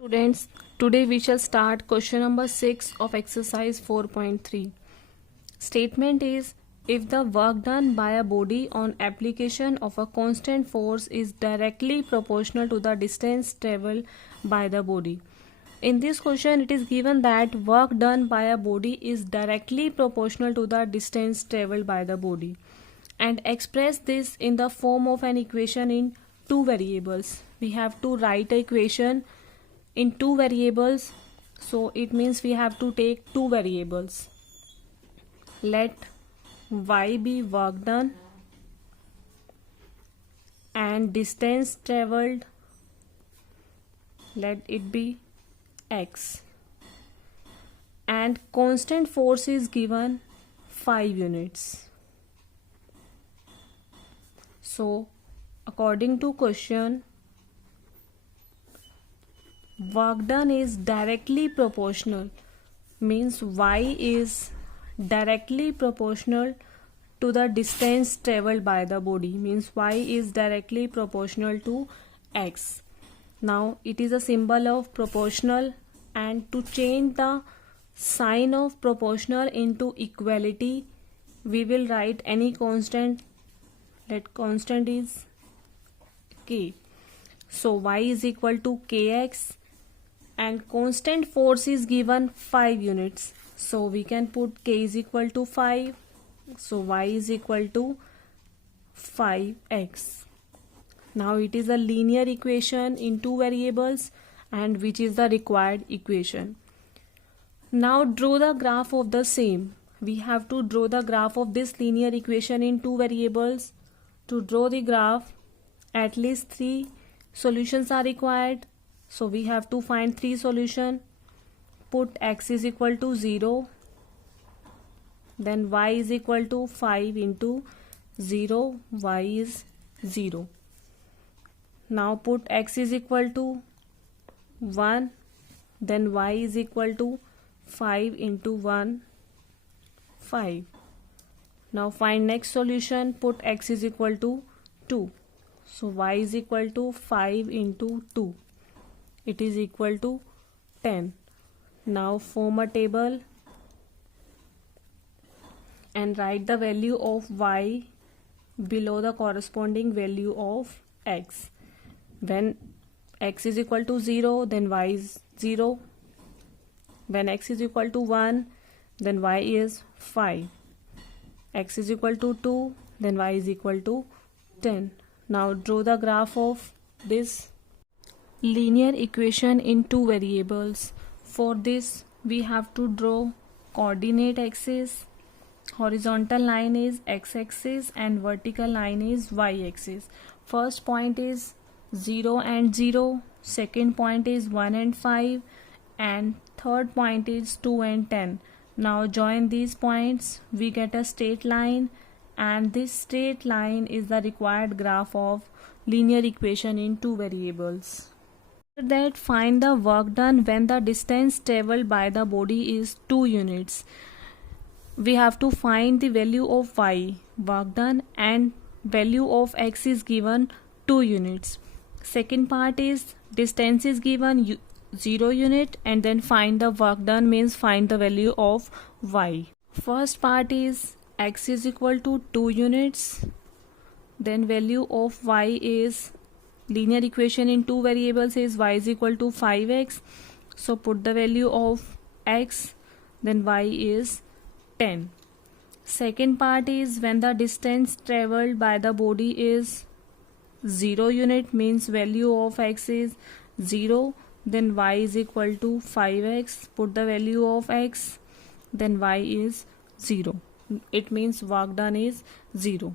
Students, today we shall start question number 6 of exercise 4.3. Statement is, if the work done by a body on application of a constant force is directly proportional to the distance traveled by the body. In this question, it is given that work done by a body is directly proportional to the distance traveled by the body, and express this in the form of an equation in two variables. We have to write an equation in two variables, so it means we have to take two variables. Let y be work done and distance traveled, let it be x, and constant force is given 5 units. So according to question, work done is directly proportional, means y is directly proportional to the distance traveled by the body, means y is directly proportional to x. Now it is a symbol of proportional, and to change the sign of proportional into equality, we will write any constant. Let constant is k. So y is equal to kx, and constant force is given 5 units, so we can put k is equal to 5, so y is equal to 5x. Now it is a linear equation in two variables, and which is the required equation. Now draw the graph of the same. We have to draw the graph of this linear equation in two variables. To draw the graph, at least 3 solutions are required. So we have to find 3 solutions. Put x is equal to 0, then y is equal to 5 into 0, y is 0. Now put x is equal to 1, then y is equal to 5 into 1, 5. Now find next solution, put x is equal to 2. So y is equal to 5 into 2. It is equal to 10. Now form a table and write the value of y below the corresponding value of x. When x is equal to 0, then y is 0. When x is equal to 1, then y is 5. X is equal to 2, then y is equal to 10. Now draw the graph of this linear equation in two variables. For this we have to draw coordinate axis. Horizontal line is x-axis and vertical line is y-axis. First point is 0 and 0, second point is 1 and 5, and third point is 2 and 10. Now join these points, we get a straight line, and this straight line is the required graph of linear equation in two variables. After that, find the work done when the distance traveled by the body is 2 units. We have to find the value of y, work done, and value of x is given 2 units. Second part is distance is given 0 unit, and then find the work done means find the value of y. First part is x is equal to 2 units, then value of y is, linear equation in two variables is y is equal to 5x, so put the value of x, then y is 10. Second part is when the distance traveled by the body is 0 unit, means value of x is 0, then y is equal to 5x, put the value of x, then y is 0. It means work done is 0.